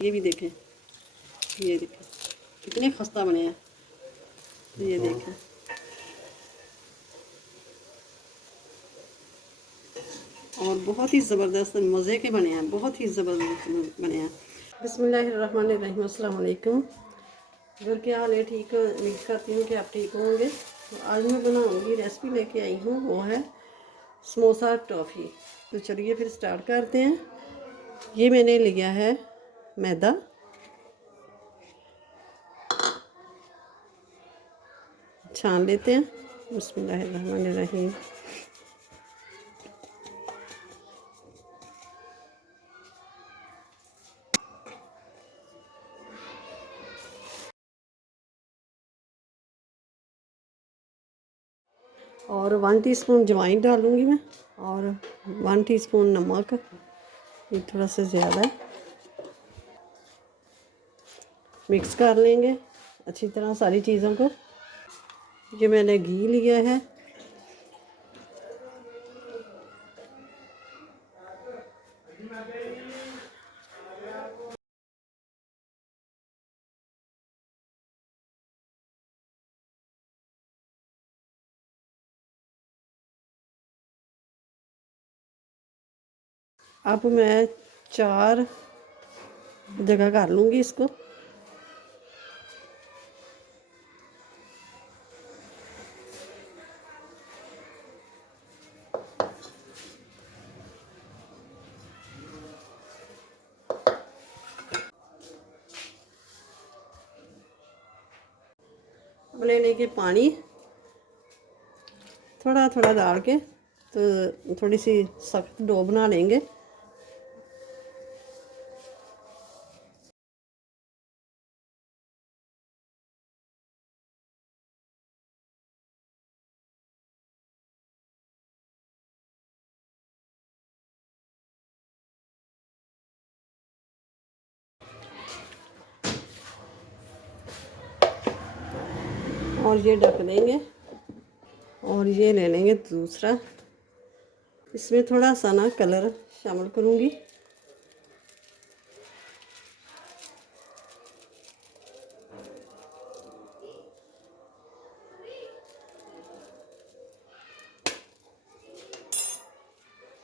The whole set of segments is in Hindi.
ये भी देखें, ये देखें कितने खस्ता बने हैं। ये देखें, और बहुत ही ज़बरदस्त मज़े के बने हैं, बहुत ही ज़बरदस्त बने हैं। बिस्मिल्लाहिर्रहमानिर्रहीम, अस्सलाम वालेकुम। घर क्या हाल है? ठीक, उम्मीद करती हूँ कि आप ठीक होंगे। तो आज मैं बनाऊँगी, रेसिपी लेके आई हूँ, वो है समोसा टॉफ़ी। तो चलिए फिर स्टार्ट करते हैं। ये मैंने लिया है मैदा, छान लेते हैं। बिस्मिल्लाहिर्रहमानिर्रहीम। और 1 टीस्पून अजवाइन डालूँगी मैं, और 1 टीस्पून नमक, ये थोड़ा सा ज़्यादा है। मिक्स कर लेंगे अच्छी तरह सारी चीज़ों को। ये मैंने घी लिया है, अब मैं 4 जगह कर लूँगी इसको। अब ले लेंगे पानी, थोड़ा थोड़ा डाल के, तो थोड़ी सी सख्त डो बना लेंगे। और ये ढक देंगे, और ये ले लेंगे दूसरा। इसमें थोड़ा सा ना कलर शामिल करूँगी।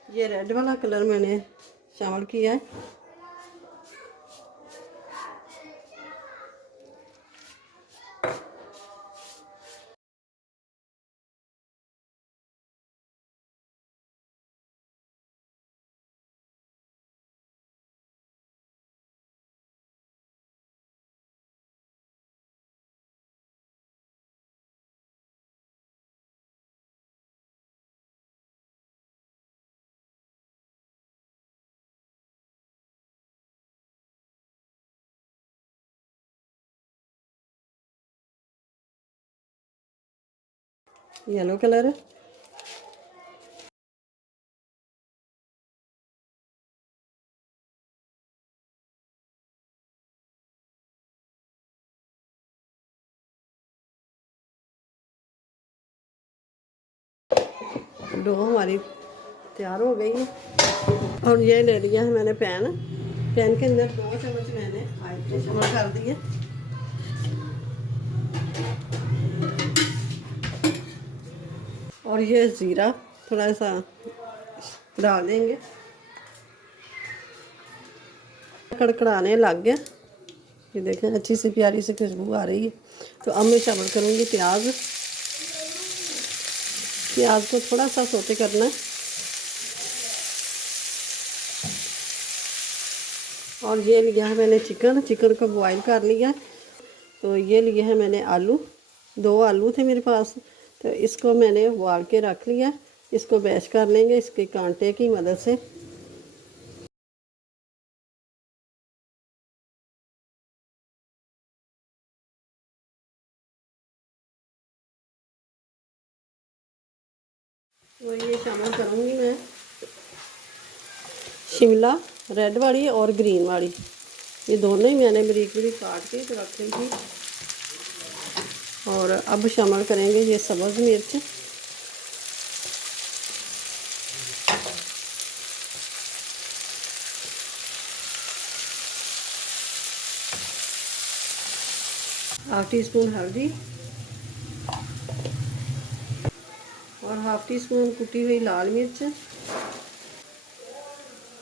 ये रेड वाला कलर मैंने शामिल किया है। येलो कलर है। डो हमारी तैयार हो गई है। और ये ले लिया है मैंने पैन। पैन के अंदर 2 चम्मच मैंने ऑयल शामिल कर दिए। और ये ज़ीरा थोड़ा सा डाल देंगे। कड़कड़ाने लग गया, ये देखें अच्छी सी प्यारी सी खुशबू आ रही है। तो अब मैं शामिल करूँगी प्याज। प्याज को थोड़ा सा सोते करना है। और ये लिया है मैंने चिकन को बॉईल कर लिया। तो ये लिए है मैंने आलू, 2 आलू थे मेरे पास, तो इसको मैंने उबाल के रख लिया। इसको मैश कर लेंगे इसके कांटे की मदद से। तो ये शामिल करूँगी मैं शिमला रेड वाली और ग्रीन वाली, ये दोनों ही मैंने बारीक बारीक काट के तो रखी थी। और अब शामिल करेंगे ये सब्ज़ मिर्च। हाफ टी स्पून हल्दी और हाफ टी स्पून कुटी हुई लाल मिर्च,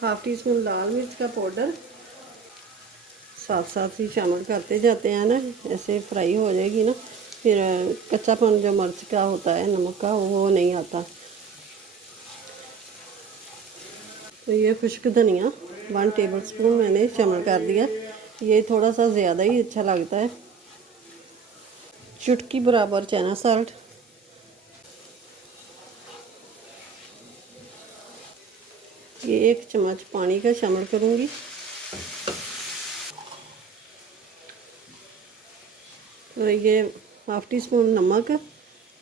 हाफ टी स्पून लाल मिर्च का पाउडर साथ साथ ही शामिल करते जाते हैं ना, ऐसे फ्राई हो जाएगी ना, फिर कच्चापन जो मिर्च का होता है, नमक का, वो नहीं आता। तो ये खुश्क धनिया 1 टेबल स्पून मैंने शामिल कर दिया, ये थोड़ा सा ज़्यादा ही अच्छा लगता है। चुटकी बराबर चना साल्ट, ये 1 चम्मच पानी का शामिल करूँगी। और ये हाफ टी स्पून नमक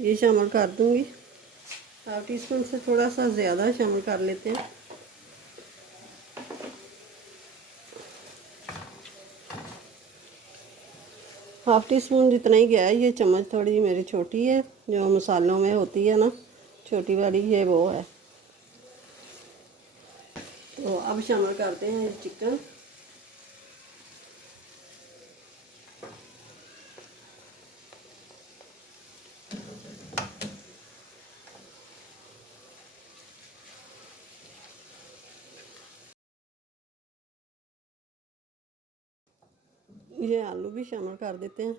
ये शामिल कर दूँगी। हाफ टी स्पून से थोड़ा सा ज़्यादा शामिल कर लेते हैं। हाफ टी स्पून जितना ही गया है, ये चम्मच थोड़ी मेरी छोटी है, जो मसालों में होती है ना छोटी वाली, ये वो है। तो अब शामिल करते हैं चिकन। ये आलू भी शामिल कर देते हैं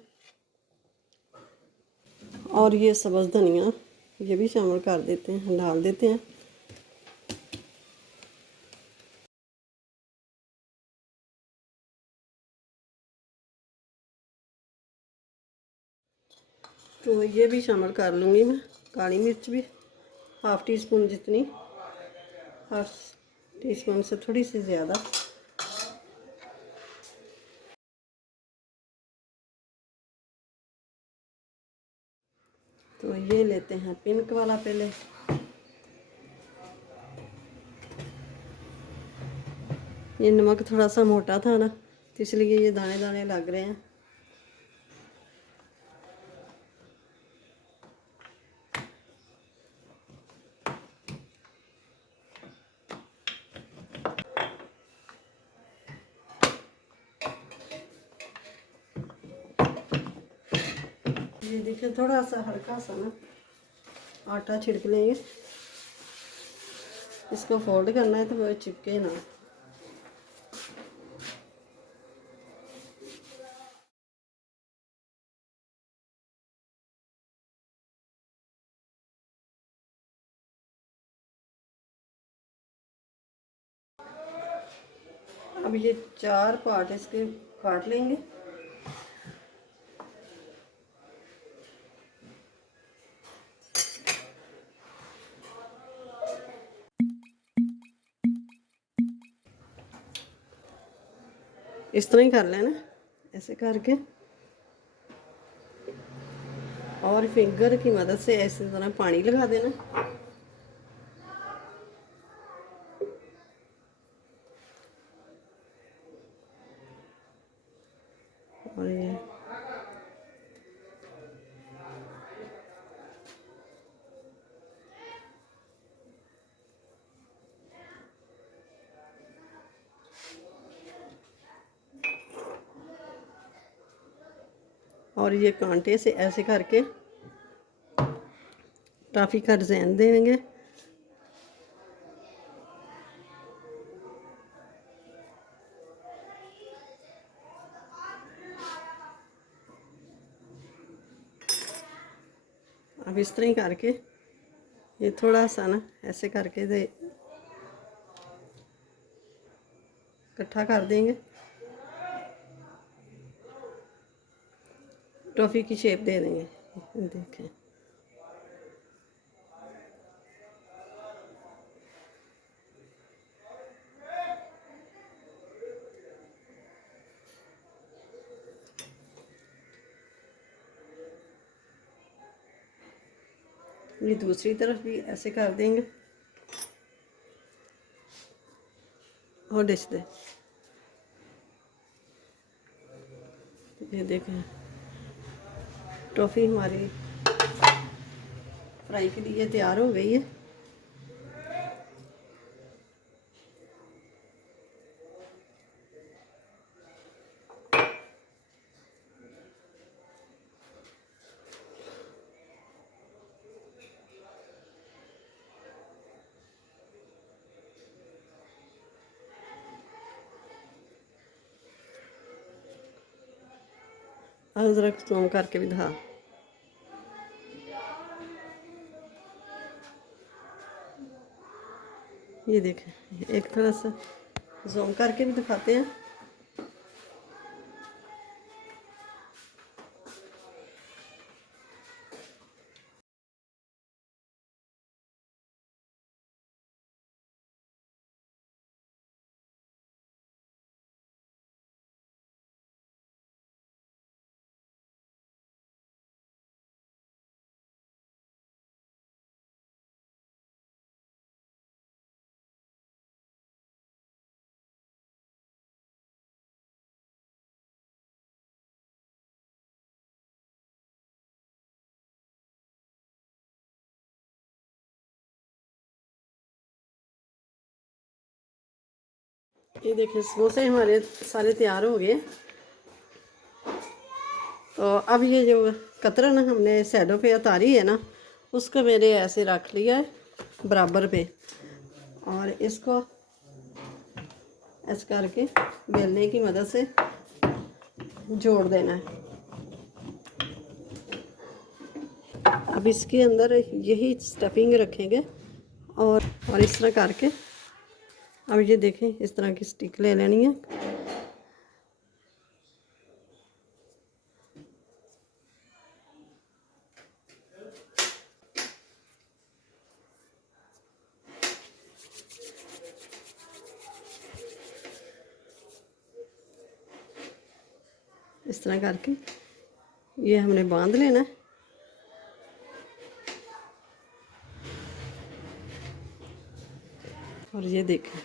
और ये सब्ज़ धनिया ये भी शामिल कर देते हैं, डाल देते हैं। तो ये भी शामिल कर लूँगी मैं। काली मिर्च भी हाफ टी स्पून जितनी, हाफ टी स्पून से थोड़ी सी ज़्यादा। तो ये लेते हैं पिंक वाला पहले। ये नमक थोड़ा सा मोटा था ना, तो इसलिए ये दाने दाने लग रहे हैं। ये देखिए थोड़ा सा हल्का सा ना आटा छिड़क लेंगे, इसको फोल्ड करना है तो वो चिपके ना। अब ये 4 पार्ट इसके काट लेंगे। इस तरह ही कर लेना, ऐसे करके, और फिंगर की मदद से ऐसे तरह पानी लगा देना। और ये कांटे से ऐसे करके टॉफ़ी का डिज़ाइन देंगे। अब इस तरह ही करके ये थोड़ा सा ना ऐसे करके दे इकट्ठा कर देंगे, टॉफ़ी की शेप दे देंगे। देखें, ये दूसरी तरफ भी ऐसे कर देंगे और डिश दे। ये देखें टॉफ़ी हमारी फ्राई के लिए तैयार हो गई है। अब ज़रा जूम करके भी दिखा। ये देखें, एक थोड़ा सा जूम करके भी दिखाते हैं। ये देखिए समोसे हमारे सारे तैयार हो गए। तो अब ये जो कतरन हमने साइडों पे उतारी है ना, उसको मैंने ऐसे रख लिया है बराबर पे, और इसको ऐसे करके बेलने की मदद से जोड़ देना है। अब इसके अंदर यही स्टफिंग रखेंगे और इस तरह करके अब ये देखें, इस तरह की स्टिक ले लेनी है। इस तरह करके ये हमने बांध लेना है। और ये देखें,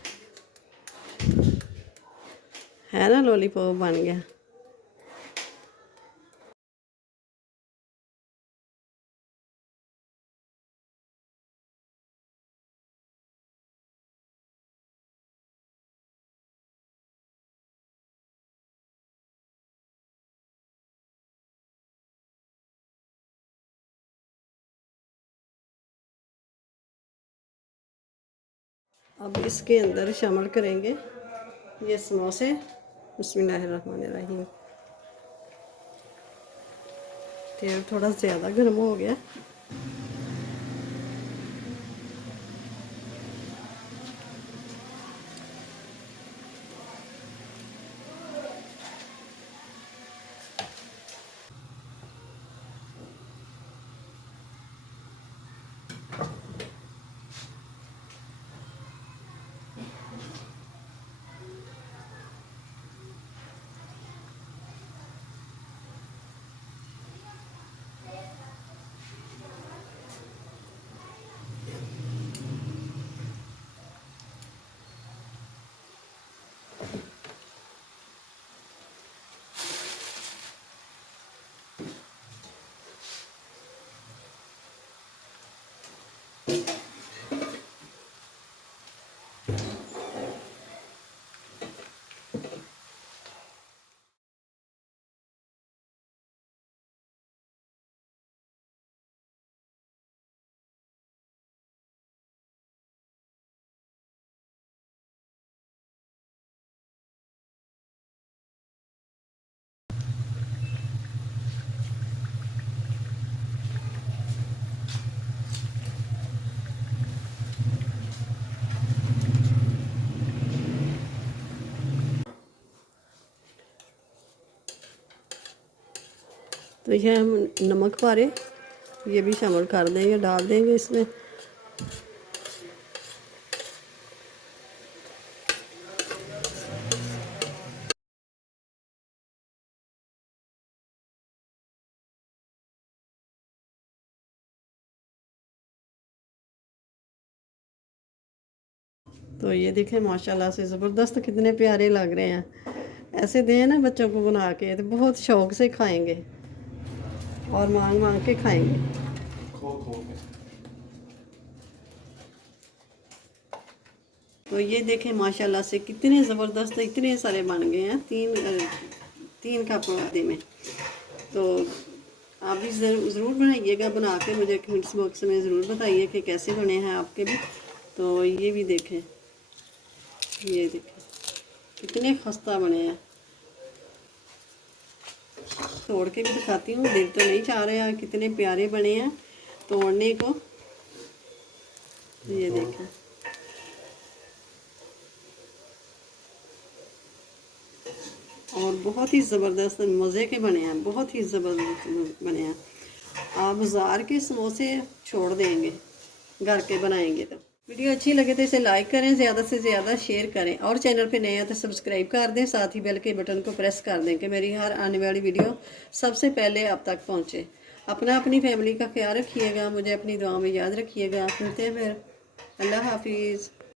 है ना, लॉलीपॉप बन गया। अब इसके अंदर शामिल करेंगे ये समोसे। बिस्मिल्लाहिर्रहमानिर्रहीम। तेल थोड़ा ज़्यादा गर्म हो गया। तो ये हम नमक पारे ये भी शामिल कर देंगे, डाल देंगे इसमें। तो ये देखें, माशाल्लाह से ज़बरदस्त कितने प्यारे लग रहे हैं। ऐसे दें ना बच्चों को बना के, तो बहुत शौक से खाएंगे और मांग मांग के खाएंगे। तो ये देखें माशाल्लाह से कितने ज़बरदस्त इतने सारे बन गए हैं, तीन कप आधे में। तो आप भी ज़रूर बनाइएगा, बना के मुझे कमेंट्स बॉक्स में ज़रूर बताइए कि कैसे बने हैं आपके भी। तो ये भी देखें, ये देखें कितने खस्ता बने हैं। तोड़ के भी दिखाती हूँ। दिल तो नहीं चाह रहा, कितने प्यारे बने हैं तोड़ने को। ये देखें, और बहुत ही ज़बरदस्त मज़े के बने हैं, बहुत ही ज़बरदस्त बने हैं। आप बाज़ार के समोसे छोड़ देंगे घर के बनाएंगे तो। वीडियो अच्छी लगे तो इसे लाइक करें, ज़्यादा से ज़्यादा शेयर करें, और चैनल पे नए हैं तो सब्सक्राइब कर दें, साथ ही बेल के बटन को प्रेस कर दें कि मेरी हर आने वाली वीडियो सबसे पहले आप तक पहुंचे। अपनी फैमिली का ख्याल रखिएगा, मुझे अपनी दुआ में याद रखिएगा। मिलते हैं फिर। अल्लाह हाफिज़।